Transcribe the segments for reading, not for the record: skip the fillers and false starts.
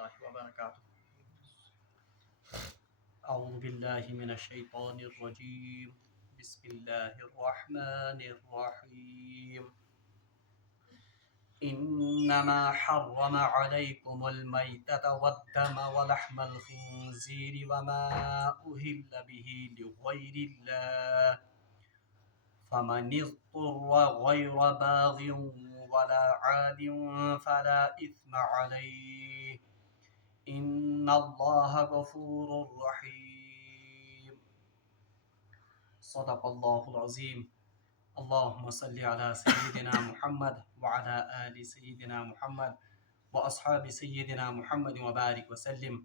الله وبركاته. أعوذ بالله من الشيطان الرجيم. بسم الله الرحمن الرحيم. إنما حرم عليكم الميتة والدم ولحم الخنزير وما أهل به لغير الله فمن اضطر غير باغ ولا عاد فلا إثم عليه إن الله غفور رحيم. صدق الله العظيم. اللهم صل على سيدنا محمد وعلى آل سيدنا محمد وأصحاب سيدنا محمد وبارك وسلم.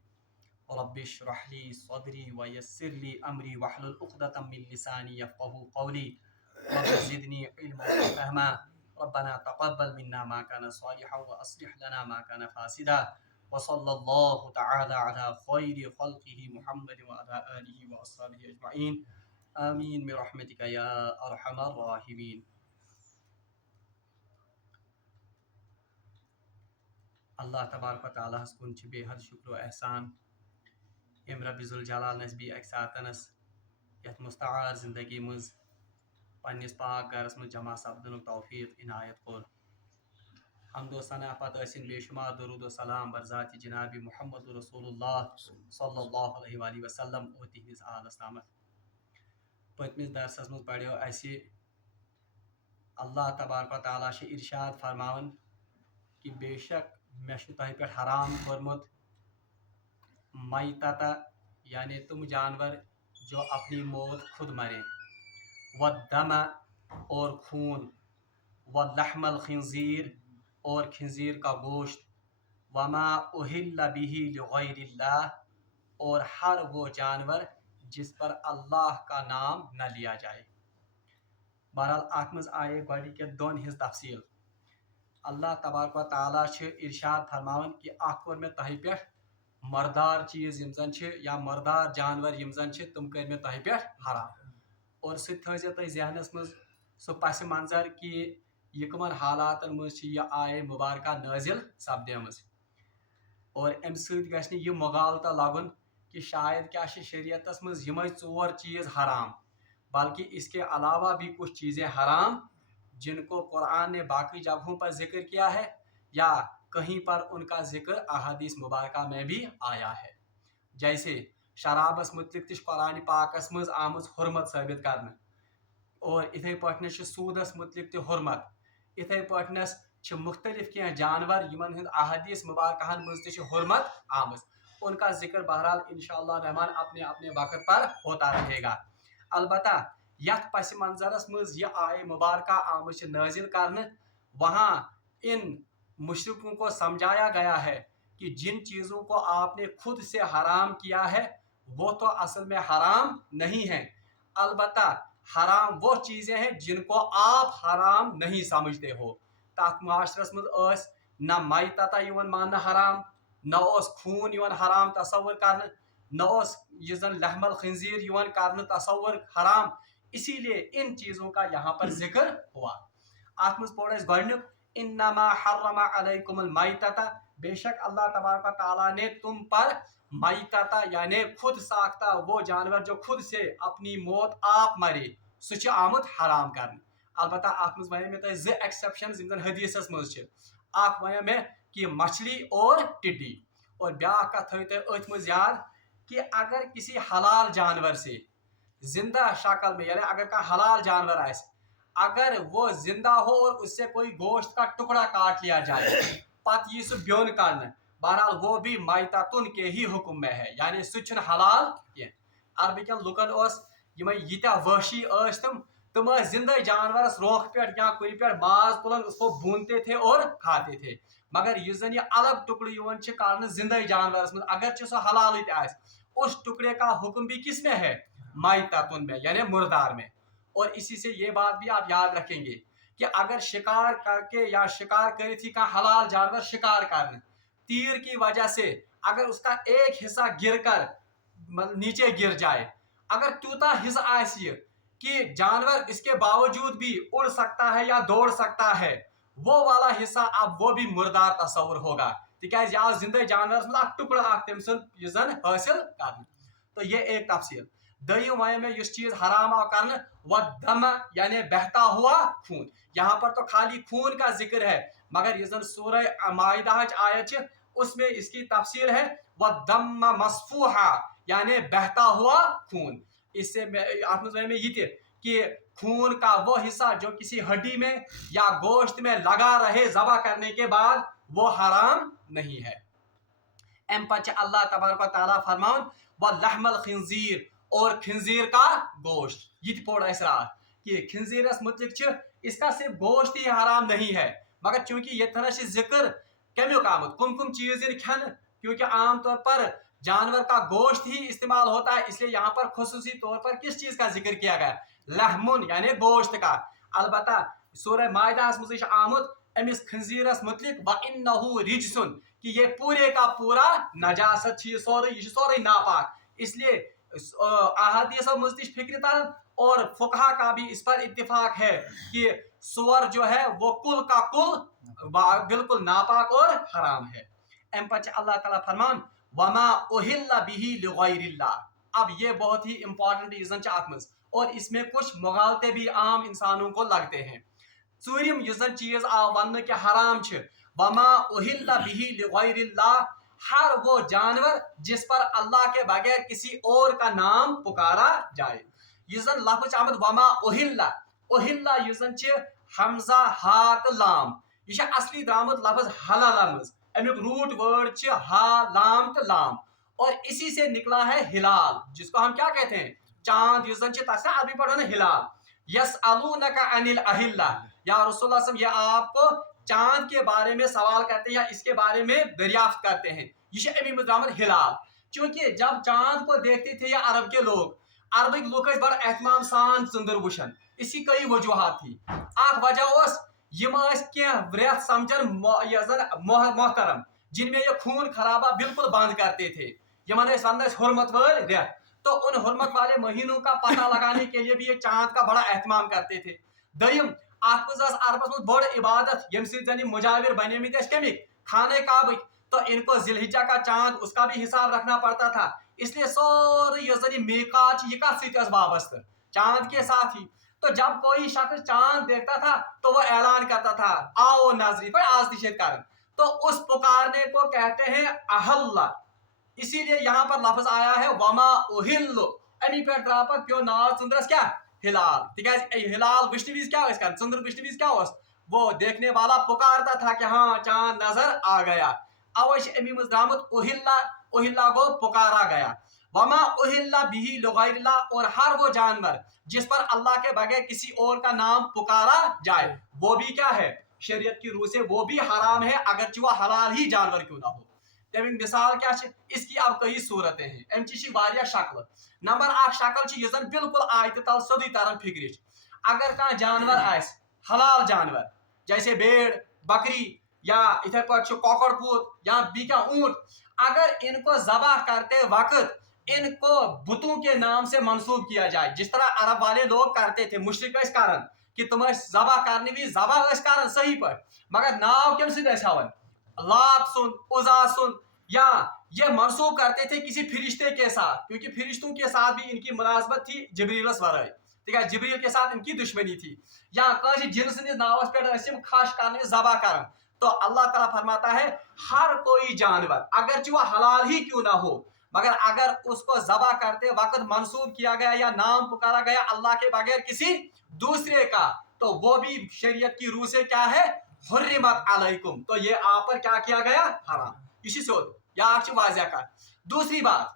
رب اشرح لي صدري ويسر لي أمري واحلل عقدة من لساني يفقهوا قولي رب زدني علما وفهما. ربنا تقبل منا ما كان صالحا وأصلح لنا ما كان فاسدا. وصلى الله تعالى على خير خلقه محمد وعلى آله وأصحابه أجمعين. آمین برحمتک یا ارحم الراحمین. اللہ تبارک و تعالیٰ ہس کن بے حد شکر و احسان یم رب ذوالجلال نس بی اکہ ساتنس یت مستعار زندگی مز پنس پاک گرس مز جمع سپدن توفیق عنایت کور. حمد و ثنا پتہ ٲسِن بے شمار درود و سلام بر ذات جناب محمد رسول اللہ صلی اللہ علیہ وآلہ وسلم اور تہندس آلس تامت. پتمس درسس مز پڑھو اسی اللہ تبارک و تعالیٰ ارشاد فرماون کہ بے شک مے تہ پہ حرام کورمت میتتا یعنی تم جانور جو اپنی موت خود مرے، والدم اور خون، واللحم الخنزیر اور خنزیر کا گوشت، وما اہل بہ لغیر اللہ اور ہر وہ جانور جس پر اللہ کا نام نہ لیا جائے. بہرحال ات مز آئے گوڑی کے دون ہز تفصیل. اللہ تبارک و تعالیٰ ارشاد فرماون کہ اخ کور میں تہ پہ مردار چیز یم زن یا مردار جانور یم زن تم کر میں تہ پہ حرام. اور سہ تھٲیزیو تُہۍ ذہنس مز سہ پس منظر کہ یہ کمن حالاتن مز یہ آئے مبارکہ نازل سپدیمٕژ. اور امہ سۭتۍ گژھِ نہٕ یہِ مغالطہ لگُن کہ شاید کیا شریعتس مز یمے ژور چیز حرام، بلکہ اس کے علاوہ بھی کچھ چیزیں حرام جن کو قرآن نے باقی جگہوں پر ذکر کیا ہے یا کہیں پر ان کا ذکر احادیث مبارکہ میں بھی آیا ہے. جیسے شرابس متعلق تہ قرآن پاکس مز آمٕژ حرمت ثابت کرنے، اور اتھے پٲٹھۍ سودس متعلق تہ حرمت، اتھے پٲٹھۍ مختلف کی جانور یمن ہند احادیث مبارکہن مز تہ حرمت آمٕژ. ان کا ذکر بہرحال انشاءاللہ رحمان اپنے اپنے وقت پر ہوتا رہے گا. البتہ یت پس منظرس مز یہ آئے مبارکہ آمٕژ نازل کرنے، وہاں ان مشرکوں کو سمجھایا گیا ہے کہ جن چیزوں کو آپ نے خود سے حرام کیا ہے وہ تو اصل میں حرام نہیں ہیں، البتہ حرام وہ چیزیں ہیں جن کو آپ حرام نہیں سمجھتے ہو. تات معاشرس مز نہ میتتا یوان ماننا حرام، نہ خون یوان حرام تصور کرنے، نہ یہ زن لحم الخنزیر یوان کرنے تصور حرام. اسی لیے ان چیزوں کا یہاں پر ذکر ہوا. ات مز پوڑ اس گۄڈنیُک انما حرم علیکم المیتتا، بے شک اللہ تبارک و تعالیٰ نے تم پر میتتا یعنی خود ساختہ وہ جانور جو خود سے اپنی موت آپ مرے سہ آمت حرام کرنے. البتہ ات مز ون میں تہ زٕ ایکسیپشنز یم زن حدیثس مز چھ. اکھ ون میں کہ مچھلی اور ٹڈی، اور بیاکھ کتھ تھٲیِو تُہۍ أتھۍ مز یاد کہ اگر کسی حلال جانور سے زندہ شکل میں یعنی اگر کا حلال جانور آئے اگر وہ زندہ ہو اور اس سے کوئی گوشت کا ٹکڑا کاٹ لیا جائے پت یہ سہ بیون کرنے، بہرحال وہ بھی میتاتن کے ہی حکم میں ہے، یعنی سہ چھُنہٕ حلال کینٛہہ. عربکن لکن یمے ییٖتیاہ وحشی تم زندہ جانورس روک پہ یا کن پہ ماز تلان اس کو بھونتے تھے اور کھاتے تھے. مگر اس زن یہ الگ ٹکڑے یوان کرنے زندہ جانورس مز اگرچہ سہ حلال اس ٹکڑے کا حکم بھی کس میں ہے؟ میتاتن میں یعنی مردار میں. اور اسی سے یہ بات بھی آپ یاد رکھیں گے کہ اگر شکار کر کے یا شکار کرت ہی کا حلال جانور شکار کرنے تیر کی وجہ سے اگر اس کا ایک حصہ گر کر نیچے گر جائے، اگر تیوتا حصہ آئے کہ جانور اس کے باوجود بھی اڑ سکتا ہے یا دوڑ سکتا ہے، وہ والا حصہ اب وہ بھی مردار تصور ہوگا. تکیاز یہ آو زندہ جانورس مز اکھ ٹکڑٕ اکھ تٔمۍ سُنٛد یُس زن حٲصِل کرنہٕ. تو یہ ایک تفصیل. دوٚیِم وَنہِ مےٚ یُس چیٖز حرام آو کرنہٕ والدم یعنی بہتا ہوا خون. یہاں پر تو خالی خون کا ذکر ہے مگر یہ زن سورہ مائدہ آیت چھ اس میں اس کی تفصیل ہے والدم مصفوحا یعنی بہتا ہوا خون. اس سے آپ میں یہ تھی کہ خون کا وہ حصہ جو کسی ہڈی میں یا گوشت میں لگا رہے ذبح کرنے کے بعد وہ حرام نہیں ہے. ام پتہ اللہ تبارک و تعالیٰ فرماؤن واللحم الخنزیر اور خنزیر کا گوشت. یہ پوڑ اس رات کہ خنزیرس متعلق اس کا صرف گوشت ہی حرام نہیں ہے مگر چونکہ یہ تھنا ذکر کمیک آمد کم کم چیز کھن کیونکہ عام طور پر جانور کا گوشت ہی استعمال ہوتا ہے اس لیے یہاں پر خصوصی طور پر کس چیز کا ذکر کیا گیا لحمن یعنی گوشت کا. البتہ سورہ مائدہ مز آمد امس خنزیرس متعلق وَإِنَّهُ رِجْسٌ کہ یہ پورے کا پورا نجاست یہ سورے ناپاک. اس لیے احادیث مز فکر ترن اور فقہا کا بھی اس پر اتفاق ہے کہ سور جو ہے وہ کل کا کل بالکل ناپاک اور حرام ہے. ام پتہ اللہ تعالیٰ فرمان وما اہل بہ لغیر اللہ. اب یہ بہت ہی امپورٹنٹ ریزن چھ اور اس میں کچھ مغالطے بھی عام انسانوں کو لگتے ہیں. ژوٗرِم یُس زن چیز آو وننہٕ کہ حرام چھ وما اہل بہ لغیر اللہ ہر وہ جانور جس پر اللہ کے بغیر کسی اور کا نام پکارا جائے. یہ زن لفظ آمد وما اہل یُس زن چھ حمزہ ہا تو لام یہ اصلی درامت لفظ حلالہ مز امیک روٹ ورڈ چھ ہا لام تو لام اور اسی سے نکلا ہے ہلال جس کو ہم کیا کہتے ہیں چاند. یُس زن چھ تس عربی پڑھو نا ہلال. یسألونک عن الاہلہ یا رسول اللہ صلی اللہ علیہ وسلم یہ آپ کو چاند کے بارے میں سوال کرتے ہیں یا اس کے بارے میں دریافت کرتے ہیں. یہ امی مدامت ہلال چونکہ جب چاند کو دیکھتے تھے یا عرب کے لوگ عربک لوگ بڑا اہتمام سان ژندر وشن. اس کی کئی وجوہات تھی. اخ وجہ اس یم کی ریت سمجھن محترم جن میں یہ خون خرابہ بالکل بند کرتے تھے یمن ون حرمت ول ریت. تو ان حرمت والے مہینوں کا پتہ لگانے کے لیے بھی یہ چاند کا بڑا اہتمام کرتے تھے. دویم ات مز عربس مز بڑ عبادت یم سن مجاور بنے کمک خانہ کعبک تو ان کو ذی الحجہ کا چاند اس کا بھی حساب رکھنا پڑتا تھا. اس لیے سوری یہ زن میقات یہ کت ست وابستہ چاند کے ساتھ ہی. تو جب کوئی شخص چاند دیکھتا تھا تو وہ اعلان کرتا تھا آؤ ناظرین پر آج نشید کرن تو اس پکارنے کو کہتے ہیں احلہ. اسی لیے یہاں پر لفظ آیا ہے وما اہل امی پہ درا پہ پیو ناو ژندرس کیا ہلال تکیاز ہلال وشنہ وز کیا کر ژندر وشنہ وز کیا وہ دیکھنے والا پکارتا تھا کہ ہاں چاند نظر آ گیا. اوے امی مز درامت اہلا گو پکارا گیا. وما اہل بہ لغیر اللہ اور ہر وہ جانور جس پر اللہ کے بغیر کسی اور کا نام پکارا جائے وہ بھی کیا ہے شریعت کی روح سے وہ بھی حرام ہے اگرچہ وہ حلال ہی جانور کیوں نہ ہو. تمیک مثال کیا اس کی اب کئی صورتیں ہیں ام چی واریاہ شکل. نمبر اکھ شکل چھ یہ زن بالکل آیت تل سیودی تران فکر اگر کانٛہہ جانور آسہِ حلال جانور جیسے بھیڑ بکری یا اتھے پٲٹھۍ کۄکر پوٗت یا بیٚیہِ کانٛہہ اونٹ اگر ان کو ذبح کرتے وقت ان کو بتوں کے نام سے منسوب کیا جائے جس طرح عرب والے لوگ کرتے تھے مشرق ٲسۍ کران کہ تم ذبح کرنے بھی ذبح ٲسۍ کران صحیح پٲٹھۍ مگر ناو کم سۭتۍ ٲسۍ ہاوان لات سن عزا سن یا یہ منسوب کرتے تھے کسی فرشتے کے ساتھ کیونکہ فرشتوں کے ساتھ بھی ان کی ملازمت تھی جبریلس ورائے ٹھیک ہے جبریل کے ساتھ ان کی دشمنی تھی یا کسی جن سندس ناوس پہ خاص کرنے ذبح کرن. تو اللہ تعالیٰ فرماتا ہے ہر کوئی جانور اگرچہ وہ حلال ہی کیوں نہ ہو مگر اگر اس کو ذبح کرتے وقت منسوب کیا گیا یا نام پکارا گیا اللہ کے بغیر کسی دوسرے کا تو وہ بھی شریعت کی روح سے کیا ہے حرمت علیکم تو یہ آپ پر کیا گیا حرام. اسی سے یا آپ واضح کر. دوسری بات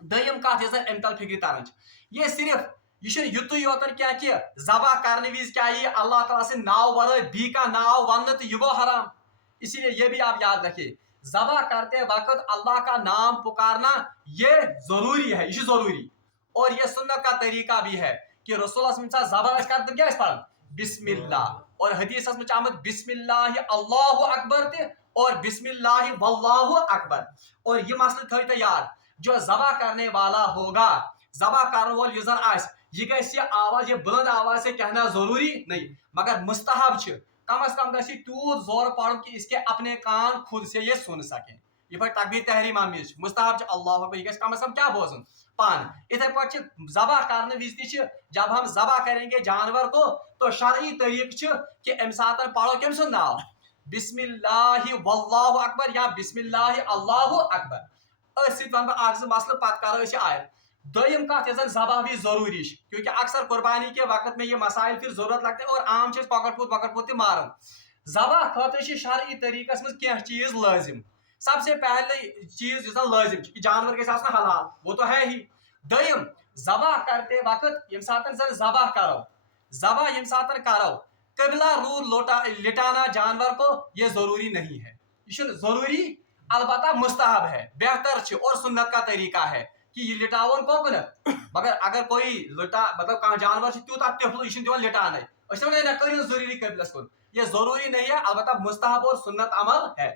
دیم کت یہ امتل فکر تران یہ صرف یہ یتھی یوتن کیا کہ ذبح کرنے وز کیا یہ اللہ تعالیٰ سے ناو ورائے بی کا ناو ون تو یہ گو حرام. اسی لیے یہ بھی آپ یاد رکھیے ذبح کرتے وقت اللہ کا نام پکارنا یہ ضروری ہے یہ ضروری اور یہ سنت کا طریقہ بھی ہے کہ رسول اللہ صلی اللہ علیہ وسلم ذبح کرتے کیا پڑھن بسم اللہ اور حدیث میں آمد بسم اللہ اللہ اکبر تے اور بسم اللہ واللہ اکبر. اور یہ مسئلہ تھوڑا یاد جو ذبح کرنے والا ہوگا ذبح کرنے وول یوزر آس یہ گھس یہ آواز یہ بلند آواز سے کہنا ضروری نہیں مگر مستحب कम अज कम गसी तूत जोर पढ़ कि इसके अपने कान खुद से ये सुन सके। ये पर तकबीर तहरीमा मिज मुस्ताहब अल्लाह अकबर ये कम अज कम क्या बोजन पान। इथे पे ज़बह करने विज जब हम ज़बह करेंगे जानवर को तो शरई तरीक़ कि अम सात पढ़ो कम सुन नाव बिस्मिल्लाहि वल्लाहु अकबर या बिस्मिल्लाहि अल्लाहु अकबर। वन बह मसल पत करो आयत दोम कत ज़बह भी जरूरी क्योंकि अक्सर कुर्बानी के वक्त में ये मसाइल फिर जरूरत लगते हैं और आम पकड़ पुत मारन। ज़बह खतर शरई तरीक़स मज कह चीज लाजिम। सबसे पहले चीज लाजिम जानवर के साथ हलाल वो तो है ही। दोम ज़बह करते वक्त यम सात ज़बह करो कबिला रूद लिटाना जानवर को ये जरूरी नहीं है। ये जरूरी अलबत्ता मुस्तहब है, बेहतर और सुन्नत का तरीका है कि ये लिटावन कोकन। मगर अगर कोई लिटा मतलब कह जानवर तूत तिफल यह दिवान लिटान करो जरूरी कबिलस कुन ये जरूरी नहीं है, अलबत्ता मुस्तहब और सुन्नत अमल है।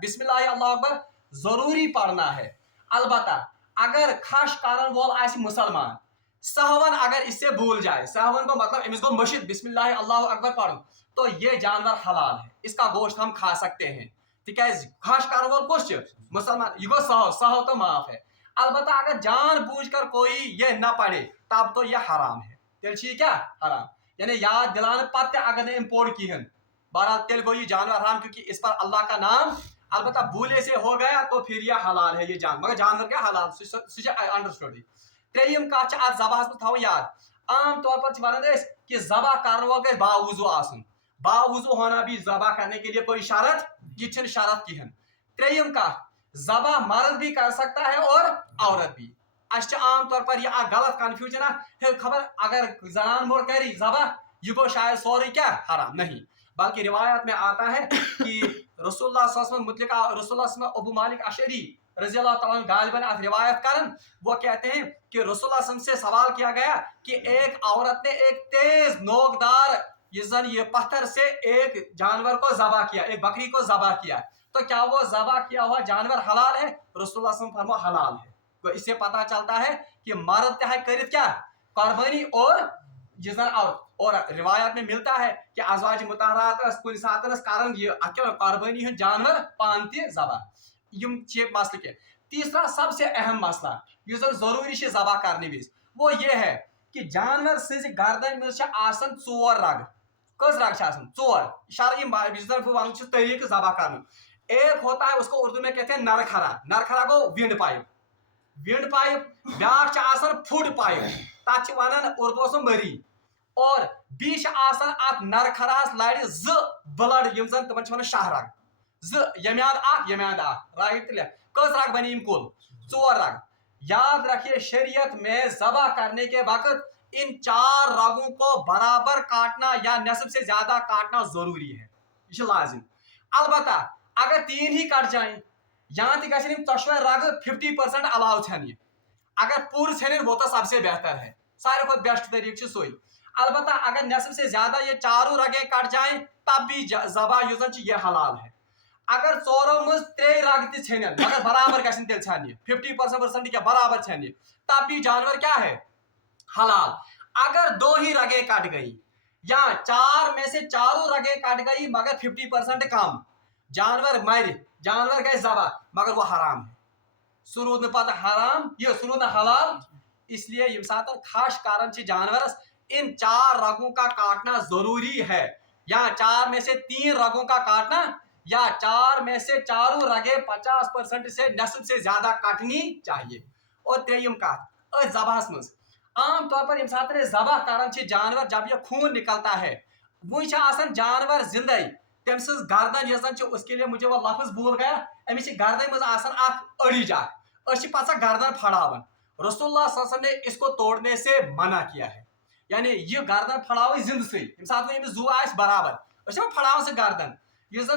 बिस्मिल्लाह अल्लाहु अकबर जरूरी पढ़ना है। अलबत्ता अगर खश कारण वोल आसि मुसलमान सहवन अगर इससे भूल जाए, सहवन को मतलब अमिस गो मशिद बिस्मिल्लाह अल्लाहु अकबर पढ़ तो ये जानवर हलाल है, इसका गोश्त हम खा सकते हैं। तिकाज खश कारण वोल कुछ मुसलमान ये गो सहव तो माफ है। अलबत्ता अगर जान बूझ कर कोई ये न पढ़े तब तो यह हराम है। तेल क्या हराम यानी याद दिलाने पत्ते अगर ने इम्पोर्ट की हैं बहरहाल तेल गो ये जानवर हराम क्योंकि इस पर अल्लाह का नाम अलबत्ता भूले से हो गया तो फिर यह हलाल है ये जान मगर जानवर क्या हलाल अंडरस्टूड। त्रेयम कत ज़बह थो याद आम तौर पर वन कि ज़बह कर वो गए बावुजू आसन, बावुजू होना भी ज़बह करने के लिए कोई शरत ये शरत की है। त्रेयम कत ज़बह मर्द भी कर सकता है और औरत भी। आम तौर पर यह गलत कन्फ्यूजन है खबर अगर जनान मोड़ करी ज़बह ये गो शायद सॉरी क्या हराम नहीं, बल्कि रिवायत में आता है कि रसूलुल्लाह मुतलिक रसूलुल्लाह अबू मालिक अशरी रज़ी अल्लाह तआला गालिबन रिवायत करन वो कहते हैं कि रसूलुल्लाह से सवाल किया गया कि एक औरत ने एक तेज नोकदार ये पत्थर से एक जानवर को ज़बह किया, एक बकरी को ज़बह किया, तो क्या वो ज़बह किया हुआ जानवर हलाल है? रसूलुल्लाह फरमा हलाल है। तो इससे पता चलता है कि मर्द तय कर क्या कुर्बानी और रिवायत में मिलता है कि अज़वाज मुतहरात कुन सातन कारण ये कुर्बानी हूं जानवर पान ते ज़बह यम मसल के। तीसरा सबसे अहम मसला यह जरूरी ज़बह करने विज वो ये है कि जानवर सज गर्दन में चोर रग। कस रग चोर शरई वन तरीक ज़बह कर। एक होता है उसको उर्दू में कहते हैं नरखरा, नरखरा गो विंड पाइप, विंड पाइप ब्या फुड पाइप तथ वन उर्दू मरी और बीच नरखरास लड़ ब्लड यम जन तमन शाहरग यम्याद यम्याद राइट कस रग बनी कुल चोर रग। याद रखिए शरीयत में ज़बह करने के वक्त इन चार रगों को बराबर काटना या नस्ब से ज्यादा काटना जरूरी है, ये लाजिम। अलबत्ता अगर तीन ही कट जाए यहाँ तक तशवे रग 50% अलाव छे, अगर पूर छे वो तो सबसे बेहतर है, सारे को बेस्ट तरीके सोई। अलबत्ता अगर नस्ब से ज्यादा ये चारों रगे कट जाए तब भी ज़बह युजन ये हलाल है। अगर चोरों मज 3 रग तन मगर बराबर गल छान 50% क्या बराबर छान तब भी जानवर क्या है हलाल। अगर 2 ही रगे कट गई या 4 में से चारों रगे कट गई मगर 50% कम जानवर मर जानवर गए ज़बह मगर वो हराम है, सुरूद न पता हराम ये सुरूद हलाल। इसलिए यम सात खास कारण से जानवर इन 4 रगों का काटना जरूरी है, या 4 में से 3 रगों का काटना या 4 में से चारों रगे 50% से नस्ब से ज्यादा काटनी चाहिए। और त्रेयम कत ज़बह मज आम तौर पर ज़बह कर जानवर जब यह खून निकलता है वो जानवर जिंदे तम सज गर्दन यह उसके लिए मुझे वो लफ्ज भूल गया अमिस गर्दन मज अड़ीज पा गर्दन फड़ावन। रसूलुल्लाह सल्लल्लाहु अलैहि वसल्लम ने इसको तोड़ने से मना किया है, यानी ये गर्दन फड़ाव जिंद से जू आ बराबर फड़ाव से गर्दन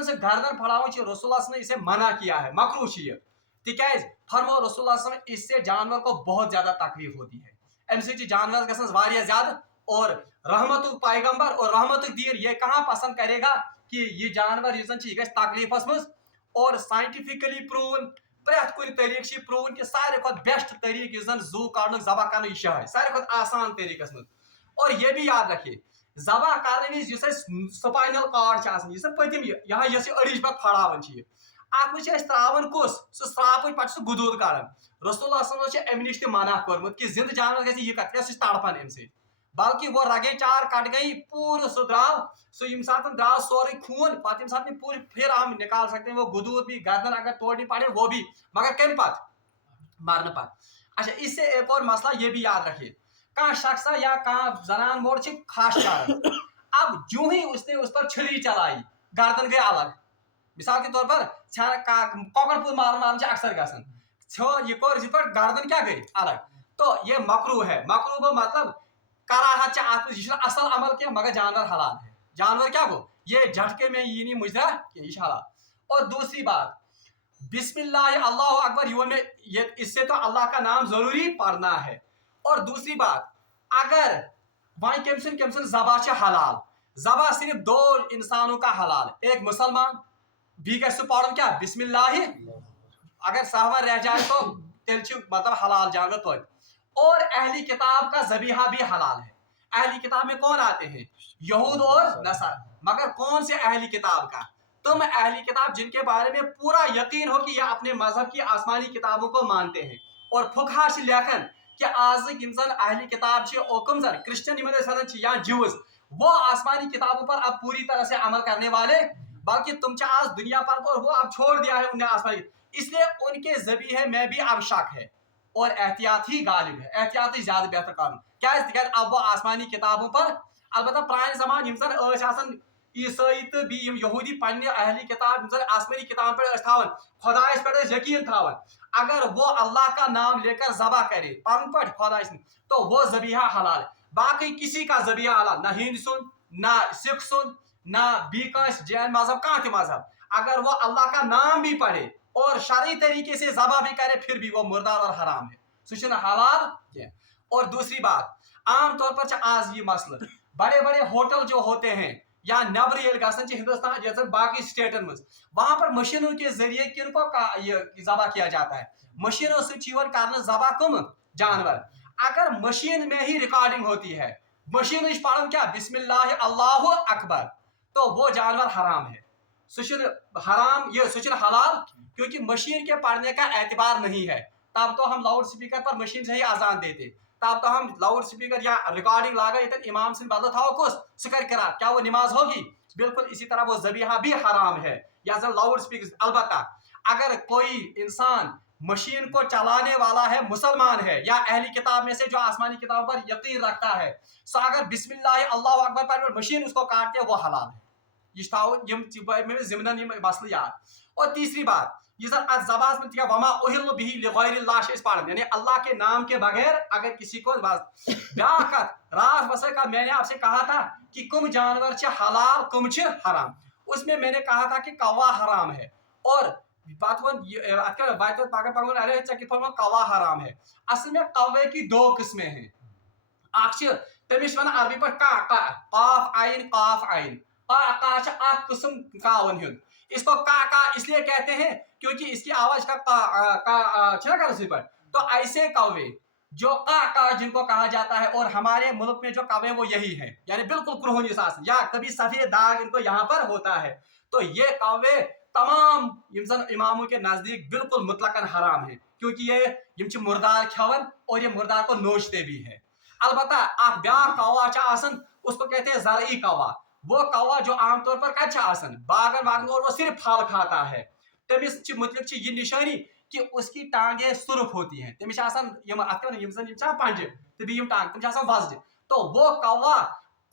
से गर्दन फड़ाव रसूलुल्लाह ने इसे मना किया है, मकरूह तिकाज फरमो रसूलुल्लाह इससे जानवर को बहुत ज्यादा तकलीफ होती है, अम जानवर गया ज्यादा और रहमत पैगंबर और रहमत दीन ये कहाँ पसंद करेगा कि ये जानवर यह तकलीफस मज। और साइंटिफिकली प्रूवन प्रेथ कुछ तरीक प्रूवन कि सारे बेस्ट तरीक जू काड़ ज़बह कर यह है सारे आसान तरीकस मज। और ये भी याद रखिए ذبح کرنے وز سپاینل کارڈ پتم یہ اڑج پہ پھڑان ات مجھ تراون کس سہ سراپ پہ سہ گدود کران رسول اللہ صلی اللہ علیہ وسلم امہ نش منع کورمت کہ زندہ جانور گژھِ یہ کر سہ تڑپان امہ سۭتۍ بلکہ وہ رگے چار کٹ گئی پورا سہ درا سہ یم سات درا سورے خون پتہ یم سات پوری پھر ہم نکال سکتے ہیں وہ گدود بھی گردن اگر توڑنی پڑے وہ بھی مگر کم پت مرنے پت. اچھا اس سے ایک اور مسئلہ یہ بھی یاد رکھیے کہاں شخص یا کہاں زنان موڑ کھاش کر اب جو ہی اس نے اس پر چھری چلائی گردن گئی الگ مثال کے طور پر کۄکر پوٗت مارن اکثر گژھان یہ گردن کیا گئی الگ تو یہ مکروہ ہے. مکروہ گو مطلب کراہت یہ اصل عمل کیا مگر جانور حلال ہے. جانور کیا گو یہ جھٹکے میں یہ نہیں مجرا کہ یہ حلال. اور دوسری بات بسم اللہ اللہ اکبر اس سے تو اللہ کا نام ضروری پڑھنا ہے. اور دوسری بات اگر وہیں کم سن ذبح حلال ذبح صرف دو انسانوں کا حلال ایک مسلمان بھی گھس پڑھن کیا بسم اللہ اگر سہوا رہ جائے تو تیل مطلب حلال جانور تو اور اہلی کتاب کا ذبیحہ بھی حلال ہے. اہلی کتاب میں کون آتے ہیں یہود اور نصارا مگر کون سے اہلی کتاب کا تم اہلی کتاب جن کے بارے میں پورا یقین ہو کہ یہ اپنے مذہب کی آسمانی کتابوں کو مانتے ہیں اور فقہا سے لیکن کہ آج یم زن اہلی کتاب اوکم زن کرسچن یا جوز وہ آسمانی کتابوں پر اب پوری طرح سے عمل کرنے والے بلکہ تم آج دنیا پر تو وہ اب چھوڑ دیا ہے انہیں آسمانی اس لیے ان کے ذبیحے میں بھی اب شک ہے اور احتیاط ہی غالب ہے. احتیاط ہی زیادہ بہتر کام کیا اب وہ آسمانی کتابوں پر البتہ پرانہ زمان یم زن عیسائی تو یہودی پنہ اہلی کتاب آسمانی کتاب پہ تھاون خدائس پہ یقین تھاون اگر وہ اللہ کا نام لے کر ذبح کرے پن پہ خدائس تو وہ ذبیحہ حلال ہے. باقی کسی کا ذبیحہ حلال نہ ہند سن نہ سکھ سن نہ بھی جین مذہب کہاں تہ مذہب اگر وہ اللہ کا نام بھی پڑھے اور شرعی طریقے سے ذبح بھی کرے پھر بھی وہ مردار اور حرام ہے سہ حلال کیا. اور دوسری بات عام طور پر آج یہ مسئلہ بڑے بڑے ہوٹل جو ہوتے ہیں یا نبر یل گھن ہندوستان جیسے باقی اسٹیٹن میں وہاں پر مشینوں کے ذریعے کن کو ذبح کیا جاتا ہے مشینوں سے کرنا ذبح کم جانور اگر مشین میں ہی ریکارڈنگ ہوتی ہے مشین پڑھن کیا بسم اللہ اللہ اکبر تو وہ جانور حرام ہے سہ حرام یہ سہ حلال کیونکہ مشین کے پڑھنے کا اعتبار نہیں ہے. تب تو ہم لاؤڈ اسپیکر پر مشین سے ہی اذان دیتے تب تو ہم لاؤڈ اسپیکر یا ریکارڈنگ لاگا یہ امام سے بدل تھاو کس سہ کر کرا کیا وہ نماز ہوگی بالکل اسی طرح وہ ذبیحہ بھی حرام ہے یا لاؤڈ اسپیکر. البتہ اگر کوئی انسان مشین کو چلانے والا ہے مسلمان ہے یا اہلی کتاب میں سے جو آسمانی کتاب پر یقین رکھتا ہے سو اگر بسم اللہ اللہ اکبر پر مشین اس کو کاٹتے وہ حلال ہے. یہ تھاو ضمن مسئلہ یاد. اور تیسری بات یہ سر زبان میں وما اہل بھی لغیر اللہ پڑھن یعنی اللہ کے نام کے بغیر اگر کسی کو بیاکت رات وسے کا میں نے آپ سے کہا تھا کہ کم جانور حلال کم حرام اس میں نے کہا تھا کہ کوا حرام ہے اور کوا حرام ہے. اصل میں کوے کی دو قسمیں ہیں تمس ون عربی پہ قاف عین قاف عین قسم کاون ہند اس کو کا اس لیے کہتے ہیں کیونکہ اس کی آواز کا تو ایسے کوے جو کا جن کو کہا جاتا ہے اور ہمارے ملک میں جو کوے وہ یہی ہیں یعنی بالکل کرہنی ساس یا کبھی سفید داغ ان کو یہاں پر ہوتا ہے تو یہ کوے تمام اماموں کے نزدیک بالکل مطلقاً حرام ہے کیونکہ یہ مردار کھون اور یہ مردار کو نوچتے بھی ہے. البتہ بیاا کوا اس کو کہتے ہیں زرعی کوا وہ کوا جو عام طور پر باغن واغن اور وہ صرف پھل کھاتا ہے تمس متعلق یہ نشانی کہ اس کی ٹانگیں سرخ ہوتی ہیں تمس پنجہ تو بیٚیہِ ٹانگ تم وزجہ تو وہ کوا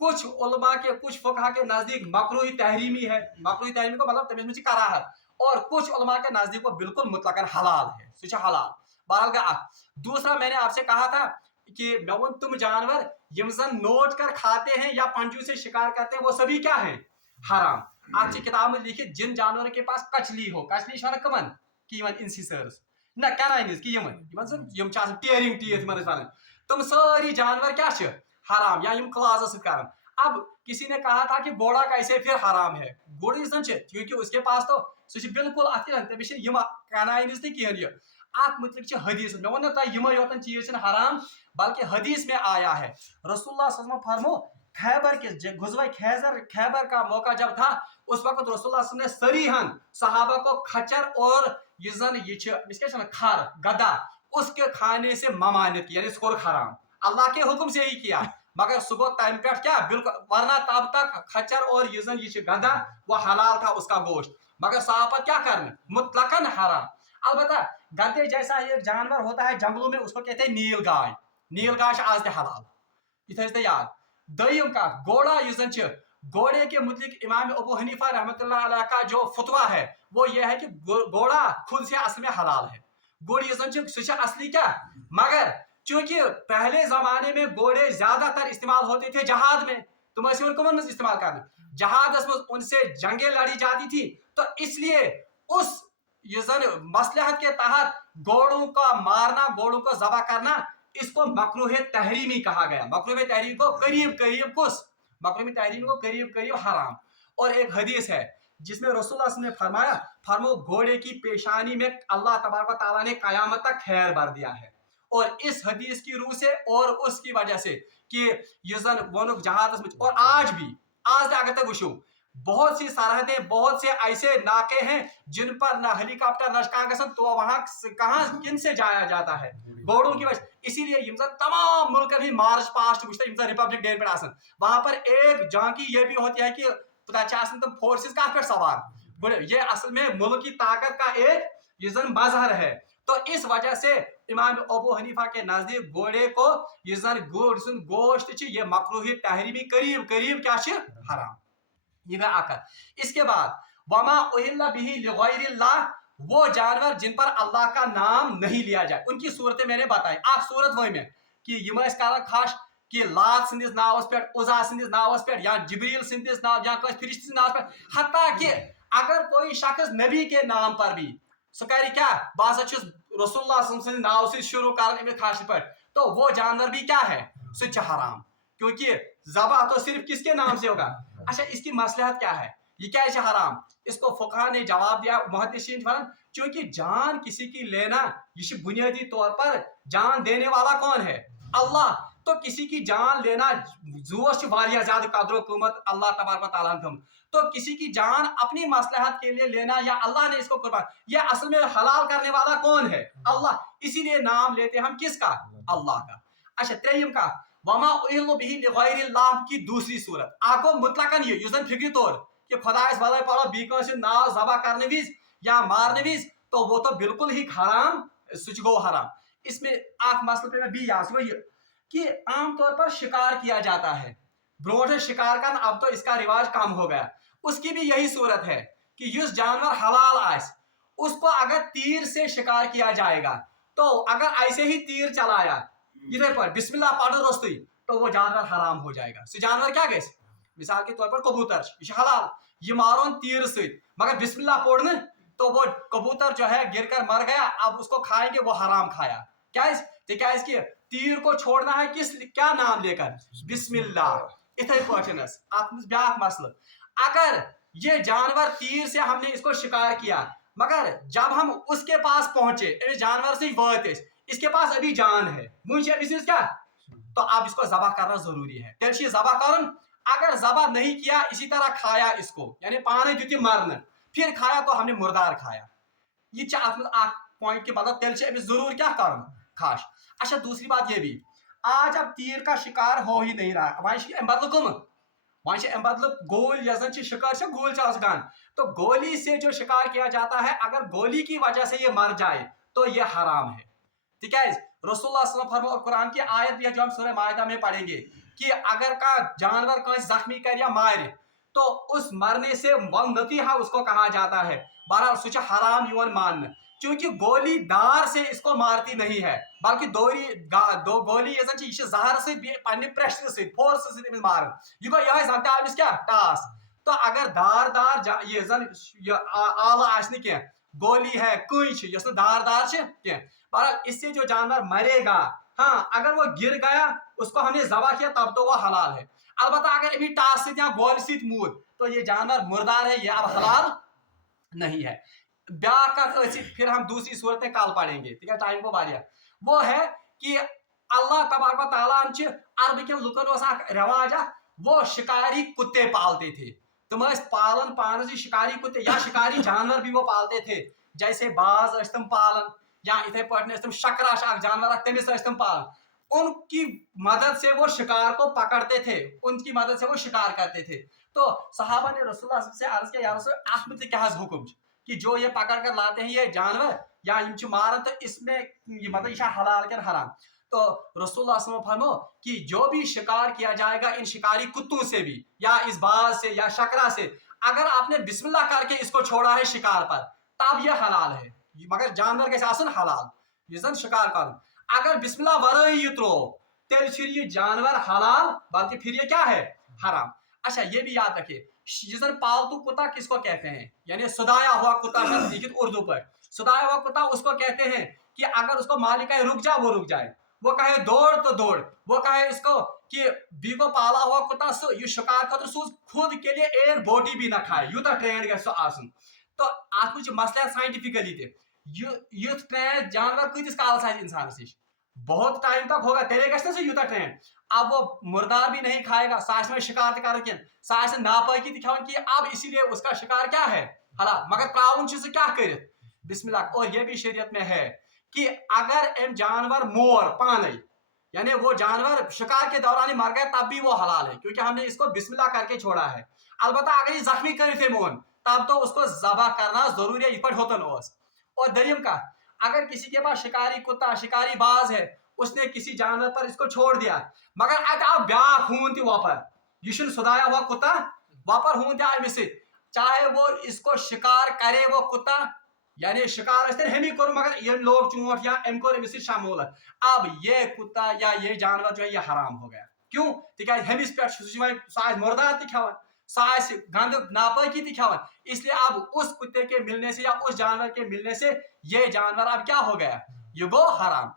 کچھ علماء کے کچھ فقہا کے نزدیک مکروہ تحریمی ہے. مکروہ تحریمی کو مطلب تمس کراہت اور کچھ علماء کے نزدیک وہ بالکل مطلقاً حلال ہے سہ حلال. بہرحال گیا دوسرا میں نے آپ سے کہا تھا کہ تم جانور یم زن نوٹ کر کھاتے ہیں یا پنجوں سے شکار کرتے ہیں وہ سبھی کیا ہیں حرام. آپ کی کتاب میں لکھے جن جانوروں کے پاس کچلی ہو کچلی شانا کمن کہ انسیسرس نہ کینائنز کہ ٹیئرنگ ٹیتھ تم ساری جانور کیا حرام یا کلاز ست کران. اب کسی نے کہا تھا کہ گوڑا کیسے پھر حرام ہے گوڑی کیونکہ اس کے پاس تو سہ بالکل تمس کینائنز تہ کہین یہ ات متعلق حدیث میں ون تہ یمے یوتن چیز حرام بلکہ حدیث میں آیا ہے رسول اللہ صلی اللہ علیہ وسلم فرمو खैबर के गुज़वा खैबर का मौका जब था, उस वक्त रसूलुल्लाह सल्लल्लाहु अलैहि वसल्लम ने सरीहन सहाबा को खच्चर और खर गधा उसके खाने से ममानियत की, यानी इसको हराम अल्लाह के हुक्म से ही किया। मगर सुबह टाइम पे क्या बिल्कुल, वरना तब तक खच्चर और ये गधा वो हलाल था उसका गोश्त, मगर सहाबा क्या करने मुतलकन हराम। अलबत्ता गधे जैसा एक जानवर होता है जंगलों में, उसको कहते हैं नील गाय। नील गाय आज ते हलाल, ये थो याद। दयम का घोड़ा घोड़े के मुतलिक इमाम अबू हनीफा रहमतुल्लाह अलैह का जो फतवा है वो ये है कि घोड़ा खुद से असल में हलाल है। घोड़ी असली क्या, मगर चूंकि पहले जमाने में घोड़े ज्यादातर इस्तेमाल होते थे जहाद में, तुम कमन इस्तेमाल करना जहाद में, उनसे जंगें लड़ी जाती थी, तो इसलिए उस मसलहत के तहत घोड़ों का मारना, घोड़ों को जबा करना, इसको मकरूह तहरीमी कहा गया। मकरूह तहरीमी को करीब करीब मकरूह तहरीमी को करीब करीब हराम। और एक हदीस है जिसमें रसूलुल्लाह ने फरमो घोड़े की पेशानी में अल्लाह तबारक व तआला ने कयामत तक खैर भर दिया है। और इस हदीस की रूह से और उसकी वजह से कि वो जहाज में, और आज अगर तक वुशो बहुत सी सरहदें, बहुत से ऐसे नाके हैं जिन पर ना हेलीकॉप्टर ना कहाँ, तो वहां कहाँ किन से जाया जाता है घोड़ों की वजह। इसीलिए तमाम मुल्क मार्च पास्ट रिपब्लिक डे पे वहां पर एक झांकी ये भी होती है कि तुम फोर्सेस कहाँ पे सवार, ये असल में मुल्क की ताकत का एक मजहर है। तो इस वजह से इमाम अबू हनीफा के नजदीक घोड़े को गोश्त ये मकरूह तहरीमी करीब करीब क्या हराम। ये आकर इसके बाद वमा उहिल्ला बिही लिगैरिल्लाह, वो जानवर जिन पर अल्लाह का नाम नहीं लिया जाए, उनकी सूरतें मैंने बताई। आप सूरत वही में कि यम खास कि लात सिंदिस नावस पे, उजा सिंदिस नावस पे, या जिब्रील सिंदिस नाव, या कोई फरिश्ते नाव पे, हत्ता कि अगर कोई शख्स नबी के नाम पर भी सो करे क्या बासा रसूलुल्लाह सल्लल्लाहु अलैहि नाव से शुरू कर खास पर, तो वो जानवर भी क्या है सच हराम, क्योंकि ज़बा तो सिर्फ किसके नाम से होगा। अच्छा, इसकी मसलहत क्या है, ये क्या है हराम? इसको फुकहा ने जवाब दिया, मुहद्दिसीन क्योंकि जान किसी की लेना ये बुनियादी तौर पर जान देने वाला कौन है, अल्लाह। तो किसी की जान लेना जोश ज्यादा कदर कीमत अल्लाह तबारक व तआला ने, तो किसी की जान अपनी मसलहत के लिए लेना या अल्लाह ने इसको कुर्बान, ये असल में हलाल करने वाला कौन है, अल्लाह। इसीलिए नाम लेते हम किसका, अल्लाह का। अच्छा, त्रेयम का वमा उहिल्लु बिही लिगैरिल्लाह की दूसरी सूरत आपको मुतलकन ये फिक्री तौर कि खुदाइस भलाई पड़ो बीकों से नाव ज़बा करने विज या मारने विज, तो वो तो बिल्कुल ही हराम, सुच गो हराम। इसमें आख मसल पे मैं भी याद वही कि आमतौर पर शिकार किया जाता है, ब्रोड शिकार का, अब तो इसका रिवाज कम हो गया। उसकी भी यही सूरत है कि जिस जानवर हलाल आस उसको अगर तीर से शिकार किया जाएगा, तो अगर ऐसे ही तीर चलाया इधर पर बिस्मिल्लाह पढ़ो दोस्तों, तो वो जानवर हराम हो जाएगा। से जानवर क्या गए, मिसाल के तौर पर कबूतर ये हलाल, ये मारो तीर से, मगर बिस्मिल्लाह पढ़ने तो वो कबूतर जो है गिरकर मर गया, अब उसको खाएंगे वो हराम खाया। क्या इसकी तीर को छोड़ना है किस क्या नाम लेकर, बिस्मिल्लाह। इथे पहुंचनस ब्या मसल, अगर ये जानवर तीर से हमने इसको शिकार किया, मगर जब हम उसके पास पहुंचे जानवर से वात इसके पास अभी जान है मुझे क्या, तो आप इसको जबा करना जरूरी है। तेल जबा कर, अगर जबा नहीं किया इसी तरह खाया इसको, यानी पानी दी मरन फिर खाया तो हमने मुर्दार खाया, ये पॉइंट के मतलब तेल जरूर क्या कर खास। अच्छा, दूसरी बात ये भी, आज अब तीर का शिकार हो ही नहीं रहा, वह बदल कम वह बदल गोल या शिकार से गोल चाल, तो गोली से जो शिकार किया जाता है अगर गोली की वजह से ये मर जाए तो ये हराम है। ठीक है, रसूलुल्लाह सल्लल्लाहु अलैहि वसल्लम और कुरान की आयत भी है जो हम सूरह माइदा में पढ़ेंगे कि अगर का जानवर को जख्मी कर या मारे तो उस मरने से नतीहा उसको कहा जाता है। बहरहाल सुच हराम युवन मान, क्योंकि गोली दार से इसको मारती नहीं है, बल्कि दो गोली जहर से प्रेशर से फोर्स से मार ये गो यह क्या टास। तो अगर दार ये आला आसने क्या गोली है कुछ दार क्या, बहरहाल इससे जो जानवर मरेगा, हाँ अगर वो गिर गया उसको हमने जबा किया तब तो वो हलाल है। अलबत्ता अगर अभी टास से या गोल से मूद तो ये जानवर मुर्दार है, ये अब हलाल नहीं है। फिर हम दूसरी सूरतें काल पढ़ेंगे, ठीक है, टाइम को बारिया वो है कि अल्लाह तबारक व तआला अरब के लुकन रिवाज وہ शिकारी कुत्ते पालते थे तुम पालन पान शिकारी कुत्ते या शिकारी जानवर भी वो पालते थे जैसे बाज तुम पालन या इथे पे तुम शकराश जानवर तमिस तुम पालन उनकी मदद से वो शिकार को पकड़ते थे उनकी मदद से वो शिकार करते थे तो सहाबा ने रसूलुल्लाह से अर्ज किया या रसूल अहमद क्या हुक्म कि जो ये पकड़ कर लाते हैं ये जानवर या इन मारन तो इसमें मतलब ये हलाल के हराम तो रसूलुल्लाह सल्लल्लाहु अलैहि वसल्लम फरमाओ कि जो भी शिकार किया जाएगा इन शिकारी कुत्तों से भी या इस बाज से या शकरा से अगर आपने बिस्मिल्लाह करके इसको छोड़ा है शिकार पर तब ये हलाल है मगर जानवर के साथ हलाल ये शिकार कर अगर बिस्मिल्लाह वरई ये त्रो तेल फिर ये जानवर हलाल बल्कि फिर ये क्या है हराम अच्छा ये भी याद रखिए जिस पालतू कुत्ता किसको कहते हैं यानी सुदाया हुआ कुत्ता लिखित उर्दू पर सुदाया हुआ कुत्ता उसको कहते हैं कि अगर उसको मालिक कहे रुक जा वो रुक जाए वो कहे दौड़ तो दौड़ वो कहे इसको कि बीगो पाला हुआ कुत्ता ये शिकार खतर सो खुद के लिए एक बोटी भी ना खाए यूता ट्रेंड गो आसन तो अत मसला साइंटिफिकली युथ ट्रेंड जानवर कतिस काल इंसानस नश बहुत टाइम तक होगा तेरे गए यूता ट्रेंड अब वो मुर्दार भी नहीं खाएगा सास में शिकार कर सास नापाकी दिखावन की अब इसीलिए उसका शिकार क्या है हला मगर प्राउन से क्या कर बिस्मिल्लाह और ये भी शरीयत में है कि अगर एम जानवर मोर पाने यानी वो जानवर शिकार के दौरान ही मर गए तब भी वो हलाल है क्योंकि हमने इसको बिस्मिल्लाह करके छोड़ा है अलबत्ता अगर ये जख्मी करे मोन तब तो उसको ज़बह करना जरूरी है इपट होतन और दरियम का अगर किसी के पास शिकारी कुत्ता शिकारी बाज है उसने किसी जानवर पर इसको छोड़ दिया मगर आप ब्याह खून थी वापर ये सुधाया हुआ कुत्ता वापर खून थी चाहे वो इसको शिकार करे वो कुत्ता यानी शिकार हमी कोर मगर ये लोग चोट या एम कोर शामूल अब ये कुत्ता या ये जानवर जो है ये हराम हो गया क्यों तिकाज हमिस पे सह मुर्दार तखान सह गंद नापाकी तखान इसलिए अब उस कुत्ते के मिलने से या उस जानवर के मिलने से ये जानवर अब क्या हो गया ये गो हराम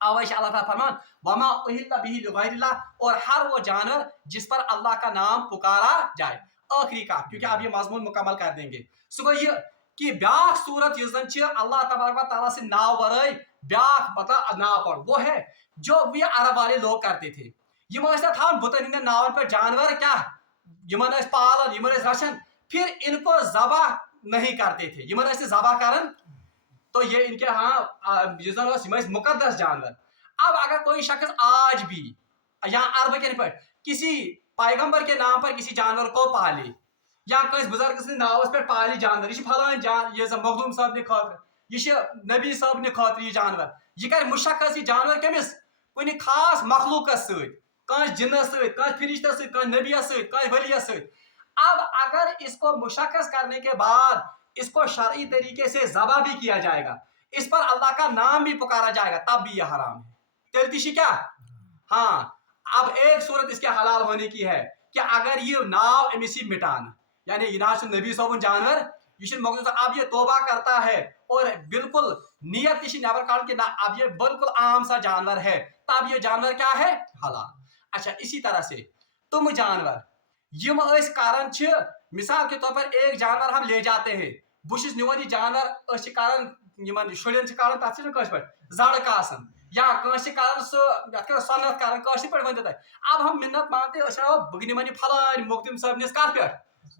अवश्य अल्लाह फरमान वमा उहिल्ला बिही लिगैरिल्लाह और हर वो जानवर जिस पर अल्लाह का नाम पुकारा जाए आखिरी का क्योंकि आप ये मजमून मुकम्मल कर देंगे सो ये कि ब्याख सूरत अल्लाह तबारक व तआला से नाव वरई ब्याख मतलब नाव पर वो है जो भी अरब वाले लोग करते थे थान बुतन नावन पर जानवर क्या पालन रचन फिर इनको ज़बह नहीं करते थे ज़बह करन तो ये इनके हाँ मुकद्दस जानवर अब अगर कोई शख्स आज भी या अरब के पर किसी पैगंबर के नाम पर किसी जानवर को पाले या कस बुजुर्ग नावस पे पाली जानवर यह फलान जान ये मखदूम साहब ने खातर यह नबी साहब ने खातर यह जानवर यह कर मुशक्कस यह जानवर कमिस कुछ खास मखलूकस जिन्नस फरिश्तस नबियस वलियस अब अगर इसको मुशक्कस करने के बाद इसको शरई तरीके से ज़बह भी किया जाएगा इस पर अल्लाह का नाम भी पुकारा जाएगा तब भी यह हराम है तेलतिशी क्या हाँ अब एक सूरत इसके हलाल होने की है कि अगर ये नाव एमिसी मिटान यानी नबी साहब जानवर अब ये तोबा करता है और बिल्कुल नियत नबर काट के ना अब ये बिल्कुल आम सा जानवर है तब ये जानवर क्या है हलाल अच्छा इसी तरह से तुम जानवर यम कारण मिसाल के तौर पर एक जानवर हम ले जाते हैं बुश निवन जानवर शुरन कड़न तथ जड़ कासन या कारण सन्नत कर वन अब हम मिन्नत मानते बह निमन फलान मुख्तिम साहब कत पे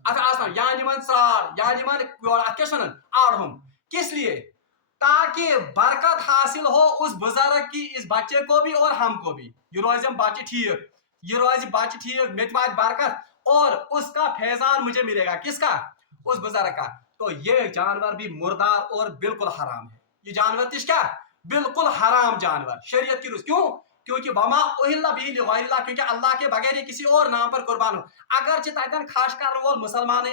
अत या निमन त्रार या निमन आड़ हम किस लिए ताकि बरकत हासिल हो उस बुजुर्ग की इस बच्चे को भी और हमको भी ये रोज बच्चे ठीक ये रोज बच्चे ठीक मेत वात बरकत और उसका फैजान मुझे मिलेगा किसका उस बुजुर्ग का तो ये जानवर भी मुर्दार और बिल्कुल हराम है ये जानवर क्या बिल्कुल हराम जानवर शरीयत की रुस क्यों क्योंकि वमा उहिल्ला बिही लिगैरिल्लाह क्योंकि अल्लाह के बगैर किसी और नाम पर कुर्बान हो अगर तन खास कर वोल मुसलमान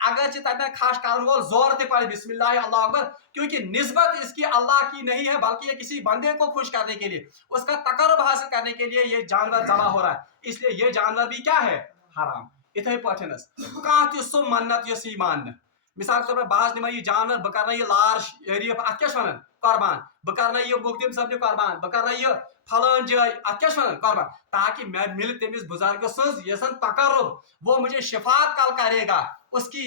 अगर तन खास कर वोल जोर ते पढ़े बिस्मिल्लाह अल्लाह अकबर क्योंकि निस्बत इसकी अल्लाह की नहीं है बल्कि ये किसी बंदे को खुश करने के लिए उसका तकर्रुब हासिल करने के लिए ये जानवर जमा हो रहा है इसलिए ये जानवर भी क्या है हराम इथे पठनस कह सो मन्नत यस मान मिसाल के तौर पर बाज निमा यह जानवर बह कर यह लार शरीफ अत क्या कुर्बान बह कर यह मुख्तिम सब कुर्बान बह कर यह फलान जाय अत क्या कुर्बान ताकि मैं मिल तमिस बुजुर्ग सन तकर्रुब वो मुझे शिफात कल करेगा उसकी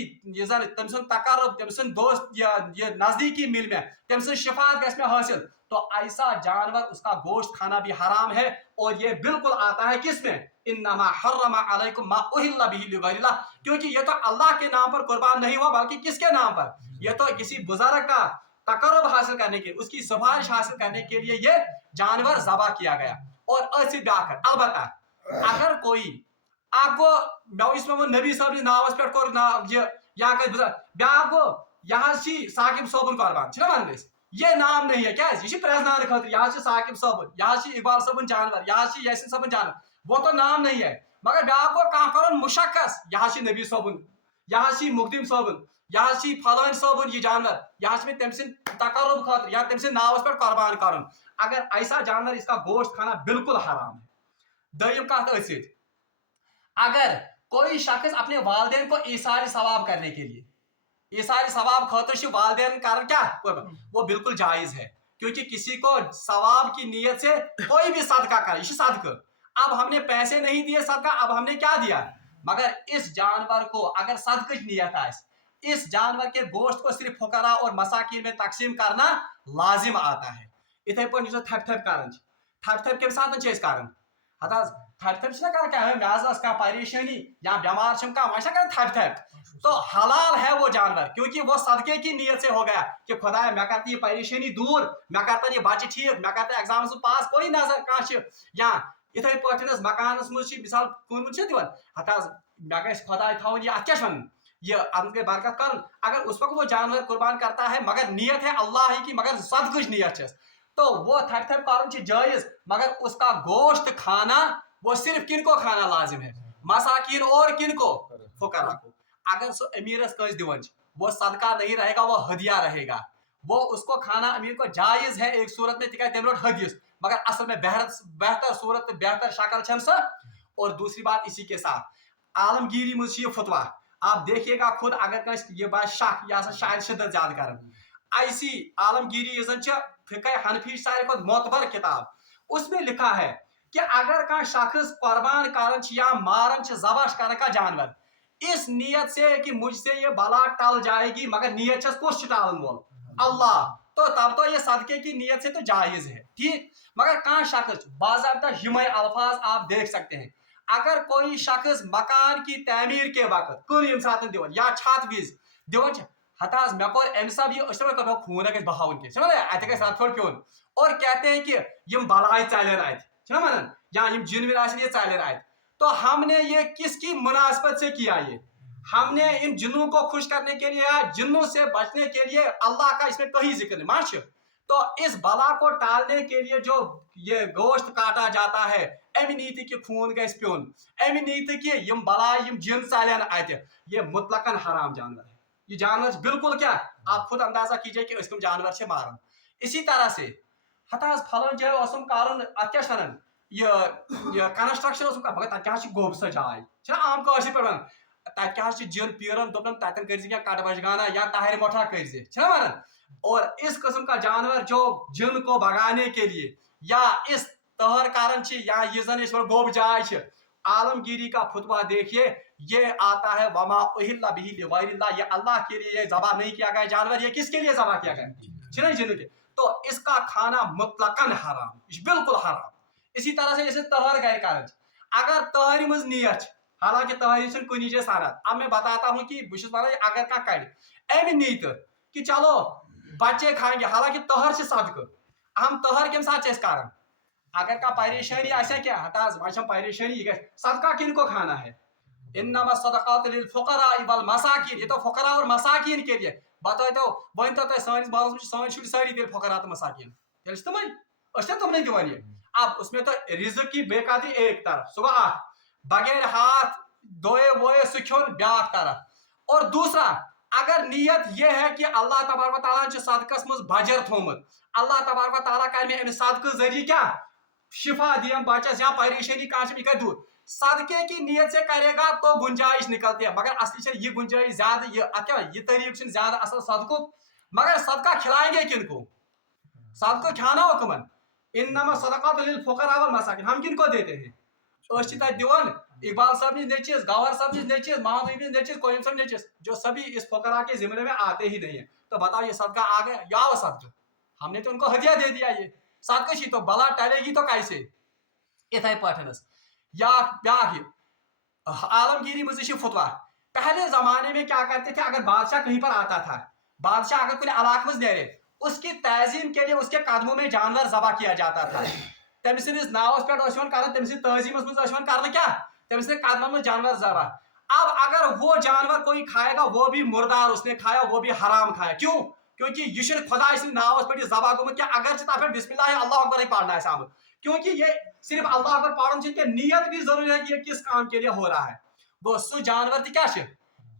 तम सुन तकर्रुब तम सुन दोस्त ये नजदीकी मिल में तम सुन शिफात गस में हासिल तो ऐसा जानवर उसका गोश्त खाना भी हराम है और ये बिल्कुल आता है किस में इन्नमा हर्रमा अलैकुम मा उहिल्ला बिही लिगैरिल्लाह, क्योंकि ये तो अल्लाह के नाम पर कुर्बान नहीं हुआ, बल्कि किसके नाम पर, ये तो किसी बुजुर्ग का तकर्रुब हासिल करने के लिए, उसकी सिफारिश हासिल करने के लिए ये जानवर ज़बह किया गया। और असी ब्याकर अलबत्ता अगर कोई आपको इसमें वो नबी साहब नावस पे कोर ना या ब्याक गो यहाँ साकिब सोबन कुर्बान वन ये नाम नहीं है, क्या यह प्रेजनान खतर यहाँ साकिब सोबन, यहाँ इकबाल सोबन जानवर, यहाँ यासिन सोबन जानवर, वो तो नाम नहीं है। मगर ब्याक गो कह कर मुशक्कस, यहाँ नबी सोबन, यहाँ मुख्तिम सोबन, यहाँ फलान सोबन ये जानवर, यहाँ में तम तकर्रुब खतर या तम नावस पे कुर्बान कर, अगर ऐसा जानवर इसका गोश्त खाना बिल्कुल हराम है। दयम कत अगर कोई शख्स अपने वालिदैन को ईसार सवाब करने के लिए, ईसार सवाब खतर वालिदैन कर क्या वो बिल्कुल जायज है, क्योंकि किसी को सवाब की नीयत से कोई भी सदका करे, सदका, अब हमने पैसे नहीं दिए सदका, अब हमने क्या दिया, मगर इस जानवर को अगर सदका नीयत है, इस जानवर के गोश्त को सिर्फ फुकरा और मसाकिन में तकसीम करना लाजिम आता है। इथे पे थप थप कर थप थप के साथ कर थप थप कर क्या है म्याजस का परेशानी या बीमार का वैसा कर थप थप, तो हलाल है वो जानवर, क्योंकि वो सदके की नीयत से हो गया कि खुदा मैं करती ये परेशानी दूर, मैं करता ये बच्चे ठीक, मैं करता एग्जाम पास, कोई नजर कह या इथे पे मकान मिसाल कुन दिवन मे गि खुदा थवन ये अत क्या ये अत बरकत कर, अगर उस वक्त वो जानवर कुर्बान करता है मगर नीयत है अल्लाह ही की, मगर सदकच नीयत है, तो वो थप थप कर जायज, मगर उसका गोश्त खाना वो सिर्फ किन को खाना लाजिम है, मसाकिन और किन को, फुकरा को। अगर सो अमीरस कस दिवन वो सदका नहीं रहेगा, वो हदिया रहेगा, वो उसको खाना अमीर को जायज है एक सूरत में, तिका तम रोट हदियस, मगर असल में बेहतर सूरत बेहतर शक्ल छन सा। और दूसरी बात इसी के साथ आलमगीरी मुझे ये फतवा आप देखिएगा खुद, अगर कस ये बात शक या शायद शिद्दत ज्यादा कर ऐसी आलमगीरी फिक़ह हनफी सारे को मोतबर किताब, उसमें लिखा है कि अगर का शख्स कुर्बान करन या मारन ज़बह करने का जानवर इस नियत से कि मुझसे ये बला टल जाएगी, मगर नियत कुछ टालन वोल अल्लाह, तो तब तो ये सदके की नियत से तो जायज है, ठीक। मगर कहाँ शख्स बाज़ाब्ता हिमाय अल्फाज आप देख सकते हैं, अगर कोई शख्स मकान की तमीर के वक्त कुल साथ दिवन या छत विज दिवन हताज मे कोर अम सब ये खून गि बहावन के अत प्योन, और कहते हैं कि यम बलाय चलन अत वन या जिनविर ये चलन अत, तो हमने ये किसकी मुनासबत से किया, ये हमने इन जिन्नों को खुश करने के लिए या जिन्नों से बचने के लिए, अल्लाह का इसमें कहीं जिक्र नहीं माश, तो इस बला को टालने के लिए जो ये गोश्त काटा जाता है, अमि नीति कि खून गि प्योन, अमि नीति कि यम बला यम जिन चलन अत, ये मुतलकन हराम जानवर है, ये जानवर बिल्कुल क्या, आप खुद अंदाजा कीजिए कि इसको जानवर से मारन। इसी तरह से हताज फलन जाय कारण अत क्या ये कंस्ट्रक्शन मगर तक गोब सा जाय आम कशर पे तक जिन पीरन दोपन तन कर कट बजगाना या ताहर मोठा कर वन, और इस किस्म का जानवर जो जिन को भगाने के लिए या इस तहर कारण या ये जन इस पर गोब जाय, आलमगीरी का फतवा देखिए, ये आता है वमा उहिल्ला बिही लिगैरिल्लाह, ये अल्लाह के लिए ज़बह नहीं किया गया जानवर, ये किसके लिए ज़बह किया गया, जिन के, तो इसका खाना मुतलकन हराम, बिल्कुल हराम। इसी तरह से जैसे तहर गए कारण, अगर तहरी मज नियत, हालांकि तहरी कुनी जे सानत, अब मैं बताता हूँ कि बहुत अगर का कड़ अमि नीत कि चलो बच्चे खाएंगे, हालांकि तहर से सदक, हम तहर के साथ कारण अगर का परेशानी ऐसा क्या हताज वह परेशानी सदका किन को खाना है, इन्नमा सदक़ात लिल फुक़रा वल मसाकिन, ये तो फुक़रा और मसाकिन के लिए बताओ, तो वन तो सानिस बालस में सान शुर सारी दिल फुक़रा तो मसाकिन तेल तुम तुमने दिवान ये, अब उसमें तो रिज़्क़ की बेकादरी एक तरफ सुबह बगैर हाथ धोए वोए सुख्योन ब्याक तरफ, और दूसरा अगर नीयत ये है कि अल्लाह तबारक व तआला सदकस मज बजर थोमुत, अल्लाह तबारक व तआला कर में सदक़ जरिए क्या शिफा दियम बचस या परेशानी कह दूर, सदके की नीयत से करेगा तो गुंजाइश निकलती है, मगर असली ये गुंजाइश ज्यादा ये तरीक ज्यादा असल सदको, मगर सदका खिलाएंगे किनको, सदको खाना हो कमन, इन्नमा सदक़ात लिल फुक़रा वल मसाकिन, हम किनको देते हैं दिवन इकबाल साहब नचिस, गौहर साहब नचिस, मोहम्मद नचिस, कोयम साहब नचिस, जो सभी इस फुक़रा के जिम्मे में आते ही नहीं है, तो बताओ ये सदका आ गया या वो सदका, हमने तो उनको हदिया दे दिया, ये सदका तो बला टलेगी तो कैसे, इथे पठनस या ब्याह आलमगीरी मजी फतवा। पहले जमाने में क्या करते थे, अगर बादशाह कहीं पर आता था, बादशाह अगर कोई इलाके में नेरे, उसकी तहजीम के लिए उसके कदमों में जानवर जबा किया जाता था। तम सिंदिस नावस पे तम तहजीम कर क्या, तम कदमों में जानवर जबा। अब अगर वो जानवर कोई खाएगा, वो भी मुर्दार उसने खाया, वो भी हराम खाया। क्यों? क्योंकि यह खुदा नावस पे जबा गुमुत क्या, अगर तथ बिस्मिल्लाह अल्लाह अकबर ही पढ़ना है आमुत, क्योंकि ये सिर्फ अल्लाह अकबर पढ़न कि नियत भी जरूरी है कि ये किस काम के लिए हो रहा है। गो सह जानवर क्या।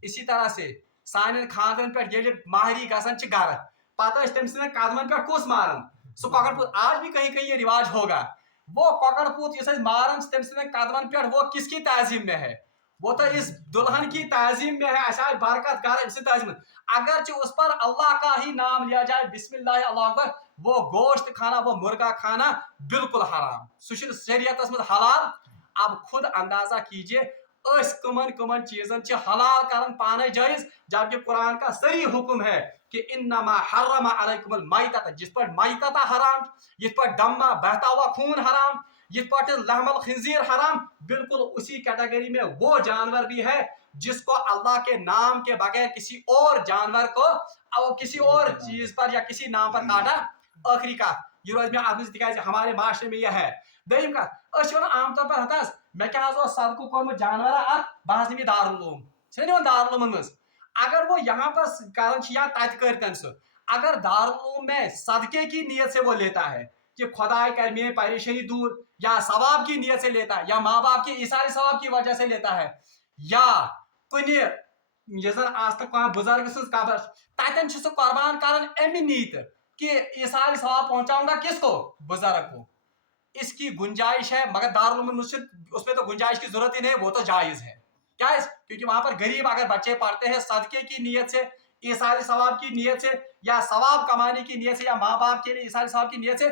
इसी तरह से सान खानदन पे माहरी गसन गर पत तम सद कदमन पे कुस मारन, सह ककड़पूत। आज भी कहीं कहीं ये रिवाज होगा, वो ककड़पूत इस मारन तम सद कदमन पे, वो किसकी तहजीम में है? वो तो इस दुल्हन की तहजीम में है। ऐसा बरकत गर तहजीम, अगरचे उस पर अल्लाह का ही नाम लिया जाए, बिस्मिल्लाह अल्लाह अकबर, वो गोश्त खाना, वो मुर्गा खाना बिल्कुल हराम, सह शरीयत में हलाल। अब खुद अंदाजा कीजिए कमन कमन चीजन हलाल करन पाने जायज, जबकि कुरान का सही हुक्म है कि इन्नमा हर्रमा अलैकुमुल मैतत, जिस पर मैतता हराम, जिस पर दम्मा बहता हुआ खून हराम, जिस पर लहमल खिंजीर हराम, बिल्कुल उसी कैटेगरी में वो जानवर भी है जिसको अल्लाह के नाम के बगैर किसी और जानवर को किसी और चीज पर या किसी नाम पर काटा। आखिरी का ये रोज में आप दिखाई हमारे माशरे में यह है। दम कत आमतौर पर हतास मे क्या सदकु कोर्मुत जानवर बह नी दारुल उलूम दारुल मज, अगर वो यहाँ पर कर या तत कर सह, अगर दारुल उलूम में सदके की नीयत से वो लेता है कि खुदा कर मेरी परेशानी दूर, या सवाब की नीयत से लेता है, या माँ बाप के इसारे सवाब की वजह से लेता है, या कुछ आज तक बुजुर्ग सज कबर तन सह कुर्बान कर अमि नीत कि इसारे सवाब पहुंचाऊंगा किसको, बुजुर्ग को, इसकी गुंजाइश है। मगर दारुल उलूम उसमें तो गुंजाइश की जरूरत ही नहीं, वो तो जायज है। क्या है? क्योंकि वहां पर गरीब अगर बच्चे पढ़ते हैं सदके की नीयत से, इसारे सवाब की नीयत से, या सवाब कमाने की नीयत से, या माँ बाप के लिए इसारे सवाब की नीयत से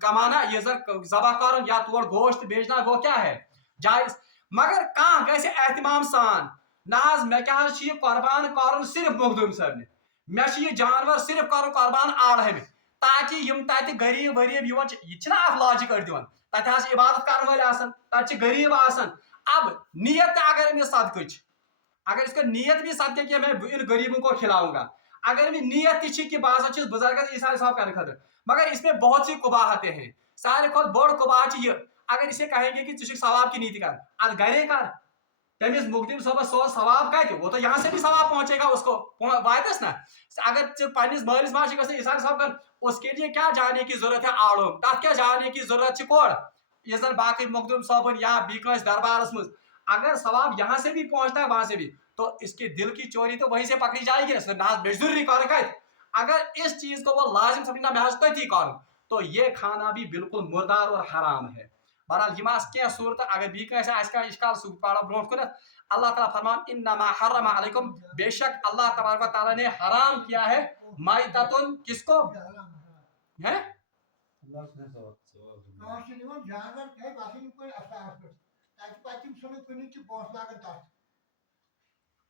कमाना, ये जबा कर या तोड़ गोश्त बेचना, वो क्या है, जायज। मगर कह गैसे एहतमाम सान नाज मे क्या कुर्बान कर सिर्फ मखदूम साहब मे जानवर सिर्फ कर कुर्बान आड़ में, ताकि यम तत गरीब वरीब यह लॉजिक दिवन तत इबादत कर वाले तत गरीब आसन। अब नियत अगर अमिस सदकच, अगर इसका नियत भी सदके कि मैं इन गरीबों को खिलाऊंगा, अगर अमिस नियत कि बस बुजुर्ग इसारे सवाब करने खतर, मगर इसमें बहुत सी कुबाहतें हैं। सारे खुद बड़ कुबाहत यह, अगर इसे कहेंगे कि तुझे सवाब की नीति कर, अद घरे कर, तमिस मुख्तिम सोबत सो सवाब कत, वो तो यहाँ से भी सवाब पहुंचेगा उसको वायदस ना। अगर पन्निस मालिस माशि गए इसारे सवाब कर, उसके लिए क्या जाने की जरूरत है आड़ोम, तथ क्या जाने की जरूरत कोड़ ये जन बाकी मुख्तिम सोबन या बीकस दरबारस मज, अगर सवाब यहाँ से भी पहुंचता है वहां से भी, तो इसके दिल की चोरी तो वहीं से पकड़ी जाएगी ना, बेजरूरी कर कत। अगर इस चीज को वो लाजिम समझना मैं तथी कर, तो ये खाना भी बिल्कुल मुर्दार और हराम है। बहरहाल यम क्या सूरत, अगर बी इश्काल सह पढ़ो ब्रो कुन, अल्लाह ताला फरमान इन्नमा हर्रमा अलैकुम, बेशक अल्लाह तबारक व तआला ने हराम किया है मैततुन, किसको है,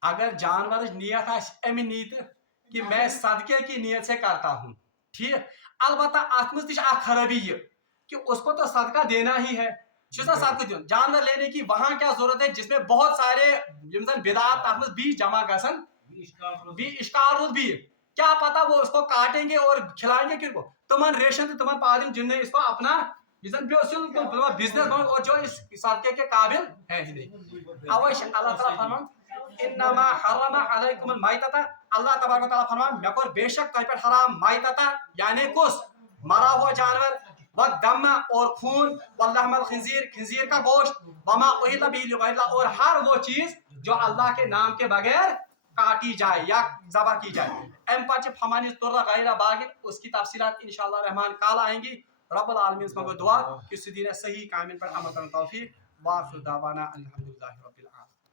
अगर जानवर नियत अमि नीत कि मैं सदके की नियत से करता हूँ, ठीक। अलबत्ता अत मज खराबी ये कि उसको तो सदका देना ही है, सदका जानवर लेने की वहां क्या जरूरत है जिसमें बहुत सारे बिदात तथ भी जमा गसन भी इश्काल भी, क्या पता वो उसको काटेंगे और खिलाएंगे किनको, तुमन रेशन तुमन पादिम जिनने इसको अपना बिजनेस और जो इस सदके के काबिल है ही नहीं। अवश्य अल्लाह ताला फरमान इन्नमा हर्रमा अलैकुमुल मैतता, अल्लाह तबारक व तआला फरमान मैं को बेशक तुम पर हराम मैतता यानी कुछ मरा हुआ जानवर, व दम और खून, व लहमल खिंजीर खिंजीर का गोश्त, वमा उहिल्ला बिही लिगैरिल्लाह और हर वो चीज जो अल्लाह के नाम के बगैर काटी जाए या ज़बह की जाए। एम पाच फमानी तुर्रा गैरा बागिन, उसकी तफसीलात इंशाअल्लाह रहमान काल आएंगी। रब्बुल आलमीन से मगो दुआ कि इस दीन सही कामिल पर अमल करने तौफीक। वाखिर दावाना अल्हम्दुलिल्लाहि रब्बिल आलमीन।